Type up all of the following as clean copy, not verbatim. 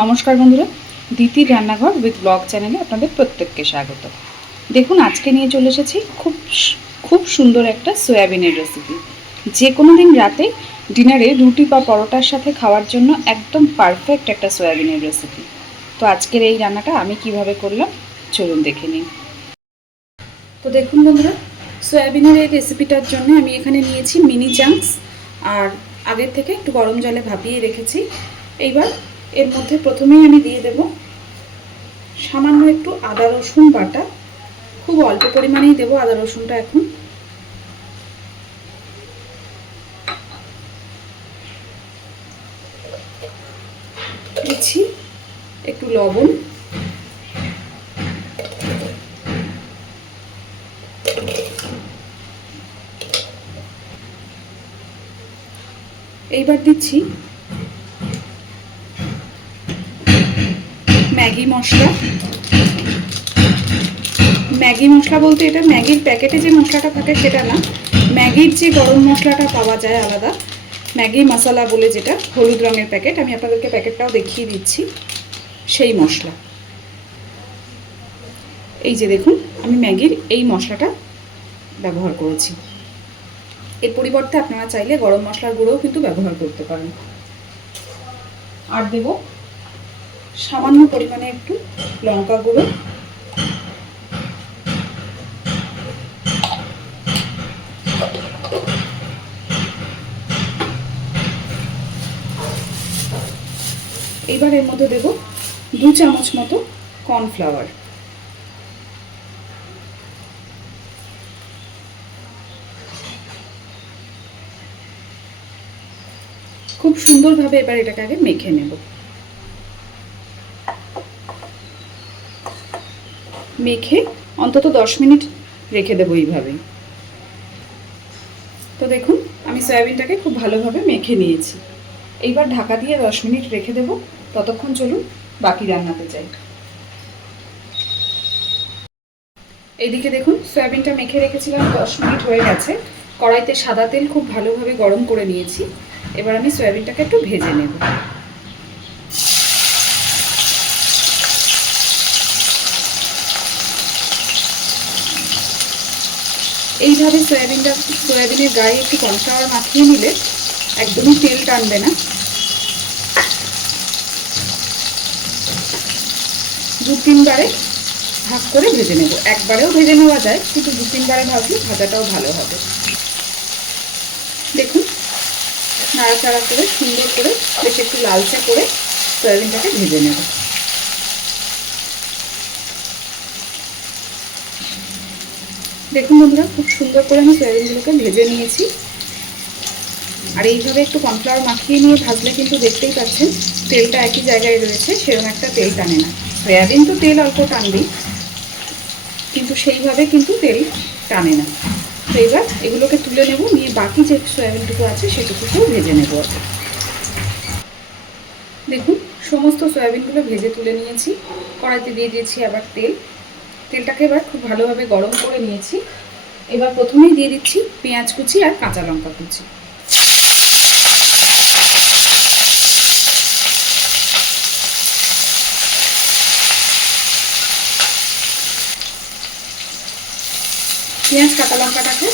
নমস্কার বন্ধুরা, দিতির রান্নাঘর উইথ ব্লগ চ্যানেলে আপনাদের প্রত্যেককে স্বাগত। দেখুন, আজকে নিয়ে চলে এসেছি খুব সুন্দর একটা সয়াবিনের রেসিপি। যে কোনো দিন রাতে ডিনারে রুটি বা পরোটার সাথে খাওয়ার জন্য একদম পারফেক্ট একটা সয়াবিনের রেসিপি। তো আজকের এই রান্নাটা আমি কিভাবে করলাম চলুন দেখে নিন। তো দেখুন বন্ধুরা, সয়াবিনের এই রেসিপিটার জন্য আমি এখানে নিয়েছি মিনি চাংস, আর আগের থেকে একটু গরম জলে ভাপিয়ে রেখেছি। এইবার এর মধ্যে প্রথমেই আমি দিয়ে দেব সামান্য একটু আদা রসুন বাটা। খুব অল্প পরিমাণেই দেব আদা রসুনটা এখন। দিচ্ছি একটু লবণ, এইবার দিচ্ছি ম্যাগি মশলা। ম্যাগি মশলা বলতে এটা ম্যাগির প্যাকেটে যে মশলাটা থাকে সেটা না, ম্যাগির যে গরম মশলাটা পাওয়া যায় আলাদা, ম্যাগি মশলা বলে, যেটা হলুদ রঙের প্যাকেট। আমি আপনাদেরকে প্যাকেটটাও দেখিয়ে দিচ্ছি, সেই মশলা। এই যে দেখুন, আমি ম্যাগির এই মশলাটা ব্যবহার করেছি। এর পরিবর্তে আপনারা চাইলে গরম মশলার গুঁড়োও কিন্তু ব্যবহার করতে পারেন। আর দেব সামান্য পরিমাণে একটু লঙ্কা গুঁড়ো, এইবার এর মধ্যে দেব 2 চামচ মতো কর্নফ্লাওয়ার। খুব সুন্দরভাবে এবার এটাকে আগে মেখে নেব। মেখে অন্তত 10 মিনিট রেখে দেবো এইভাবেই। তো দেখুন, আমি সয়াবিনটাকে খুব ভালোভাবে মেখে নিয়েছি। এইবার ঢাকা দিয়ে 10 মিনিট রেখে দেব। ততক্ষণ চলুন বাকি রান্নাতে যাই। এইদিকে দেখুন, সয়াবিনটা মেখে রেখেছিলাম, 10 মিনিট হয়ে গেছে। কড়াইতে সাদা তেল খুব ভালোভাবে গরম করে নিয়েছি। এবার আমি সয়াবিনটাকে একটু ভেজে নেব। এইভাবে সয়াবিনের গায়ে একটু কর্নফ্লাওয়ার মাখিয়ে নিলে একদমই তেল টানবে না। 2-3 বারে ভাগ করে ভেজে নেব। একবারেও ভেজে নেওয়া যায়, কিন্তু 2-3 বারে ভাজলে ভাজাটাও ভালো হবে। দেখুন, নাড়াচাড়া করে সুন্দর করে বেশ একটু লালচে করে সয়াবিনটাকে ভেজে নেব। দেখুন বন্ধুরা, খুব সুন্দর করে আমি সয়াবিনগুলোকে ভেজে নিয়েছি। আর এইভাবে একটু কর্নফ্লাওয়ার মাখিয়ে নিয়ে ভাজলে কিন্তু দেখতেই পাচ্ছেন তেলটা একই জায়গায় রয়েছে, সেরকম একটা তেল টানে না। সয়াবিন তো তেল অল্প টানবেই, কিন্তু সেইভাবে কিন্তু তেল টানে না। তো এবার এগুলোকে তুলে নেব, নিয়ে বাকি যে সয়াবিনটুকু আছে সেটুকুকেও ভেজে নেব। দেখুন, সমস্ত সয়াবিনগুলো ভেজে তুলে নিয়েছি। কড়াইতে দিয়ে দিয়েছি আবার তেলটাকে এবার খুব ভালোভাবে গরম করে নিয়েছি। এবার প্রথমেই দিয়ে দিচ্ছি পেঁয়াজ কুচি আর কাঁচা লঙ্কা কুচি। পেঁয়াজ কাঁচা লঙ্কাটাকে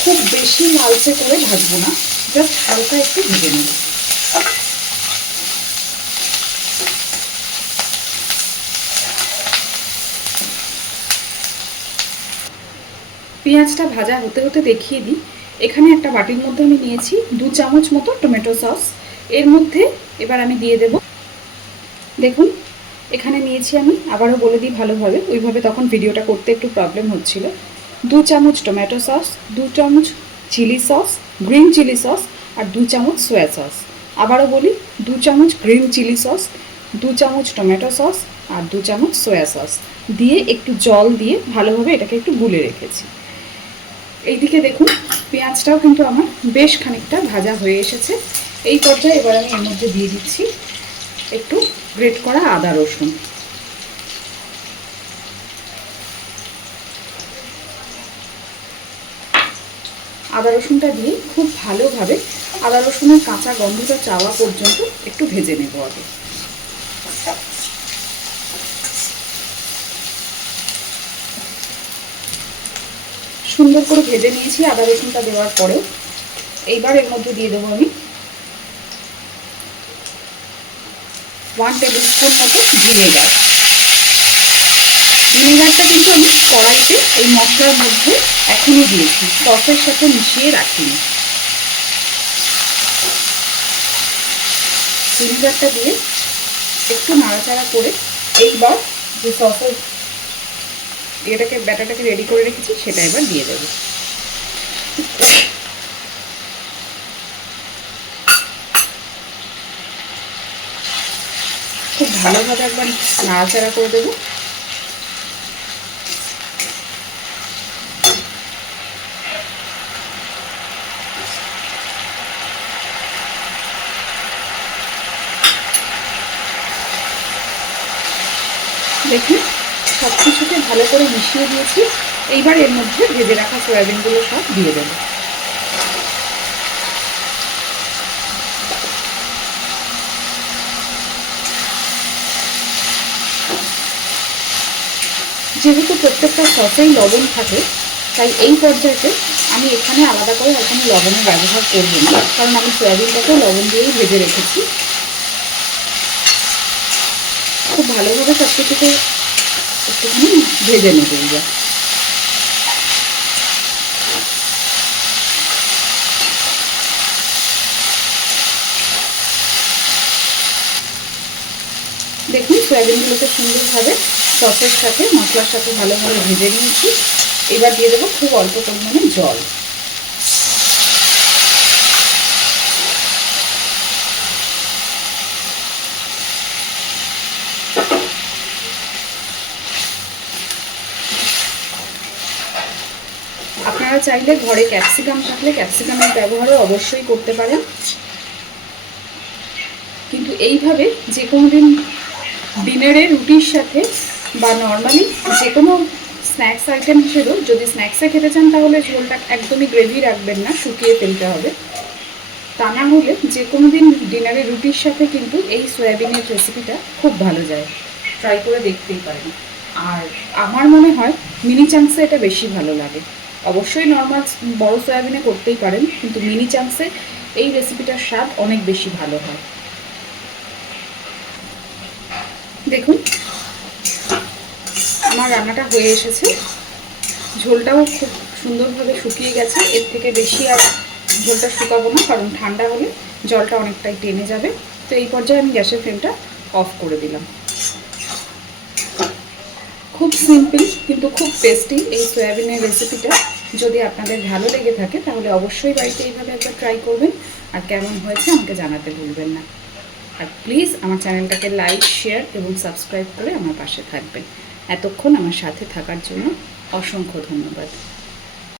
খুব বেশি লালচে করে ভাজবো না, জাস্ট হালকা একটু ভেজে নেব। পেঁয়াজটা ভাজা হতে হতে দেখিয়ে দিই, এখানে একটা বাটির মধ্যে আমি নিয়েছি 2 চামচ মতো টমেটো সস। এর মধ্যে এবার আমি দিয়ে দেব, দেখুন এখানে নিয়েছি আমি, আবারও বলে দিই ভালোভাবে, ওইভাবে তখন ভিডিওটা করতে একটু প্রবলেম হচ্ছিল। 2 চামচ টমেটো সস, 2 চামচ chilli sauce, green chilli sauce, আর 2 চামচ সয়া সস। আবারও বলি, 2 চামচ গ্রিন চিলি সস, 2 চামচ টমেটো সস, আর 2 চামচ সয়া সস দিয়ে একটু জল দিয়ে ভালোভাবে এটাকে একটু গুলে রেখেছি। এইদিকে দেখুন, পেঁয়াজটাও কিন্তু আমার বেশ খানিকটা ভাজা হয়ে এসেছে। এই পর্যায়ে এবার আমি এর মধ্যে দিয়ে দিচ্ছি একটু গ্রেট করা আদা রসুন। আদা রসুনটা দিয়ে খুব ভালোভাবে আদা রসুনের কাঁচা গন্ধটা যাওয়া পর্যন্ত একটু ভেজে নেব আগে। সুন্দর করে ভেজে নিয়েছি আদা রসুনটা দেওয়ার পরেও। এইবার এর মধ্যে দিয়ে দেবো আমি 1 টেবিল স্পুন মতো ভিনেগার। ভিনেগারটা কিন্তু আমি কড়াইতে এই মশলার মধ্যে এখনই দিয়েছি, সসের সাথে মিশিয়ে রাখিনি। ভিনেগারটা দিয়ে একটু নাড়াচাড়া করে এইবার যে সসের ব্যাটারটাকে রেডি করে রেখেছি সেটা এবার দিয়ে দেবো। খুব ভালোভাবে একবার নাড়াচাড়া করে দেবো। দেখুন সব কিছুকে ভালো করে মিশিয়ে দিয়েছি। এইবার এর মধ্যে ভেজে রাখা সয়াবিনগুলো সব দিয়ে দেবো। যেহেতু প্রত্যেকটা সসেই লবণ থাকে, তাই এই পর্যায়ে আমি এখানে আলাদা করে আর কোনো লবণের ব্যবহার করব না, কারণ আমি সয়াবিনটাকেও লবণ দিয়েই ভেজে রেখেছি। খুব ভালোভাবে সব কিছুকে একটুখানি ভেজে নেব। এবার দেখুন সয়াবিনগুলোকে সুন্দরভাবে সসের সাথে মশলার সাথে ভালোভাবে ভেজে নিয়েছি। এবার দিয়ে দেবো খুব অল্প পরিমাণে জল। আপনারা চাইলে ঘরে ক্যাপসিকাম থাকলে ক্যাপসিকামের ব্যবহারও অবশ্যই করতে পারেন, কিন্তু এইভাবে যে কোনো দিন ডিনারে রুটির সাথে বা নর্মালি যে কোনো স্ন্যাক্স আইটেম হিসেবেও যদি স্ন্যাক্সে খেতে চান তাহলে ঝোলটা একদমই গ্রেভি রাখবেন না, শুকিয়ে ফেলতে হবে। তা না হলে যে কোনো দিন ডিনারে রুটির সাথে কিন্তু এই সয়াবিনের রেসিপিটা খুব ভালো যায়, ট্রাই করে দেখতেই পারেন। আর আমার মনে হয় মিনি চাংসে এটা বেশি ভালো লাগে। অবশ্যই নর্মাল বড় সয়াবিনে করতেই পারেন, কিন্তু মিনি চাংসে এই রেসিপিটার স্বাদ অনেক বেশি ভালো হয়। দেখুন আমার রান্নাটা হয়ে এসেছে, ঝোলটাও খুব সুন্দরভাবে শুকিয়ে গেছে। এর থেকে বেশি আর ঝোলটা শুকাবো না, কারণ ঠান্ডা হলে জলটা অনেকটাই টেনে যাবে। তো এই পর্যায়ে আমি গ্যাসের ফ্লেমটা অফ করে দিলাম। খুব সিম্পল কিন্তু খুব টেস্টি এই সয়াবিনের রেসিপিটা। যদি আপনাদের ভালো লেগে থাকে তাহলে অবশ্যই বাড়িতে এইভাবে একবার ট্রাই করবেন, আর কেমন হয়েছে আমাকে জানাতে ভুলবেন না। আর প্লিজ আমার চ্যানেলটাকে লাইক, শেয়ার এবং সাবস্ক্রাইব করে আমার পাশে থাকবেন। এতক্ষণ আমার সাথে থাকার জন্য অসংখ্য ধন্যবাদ।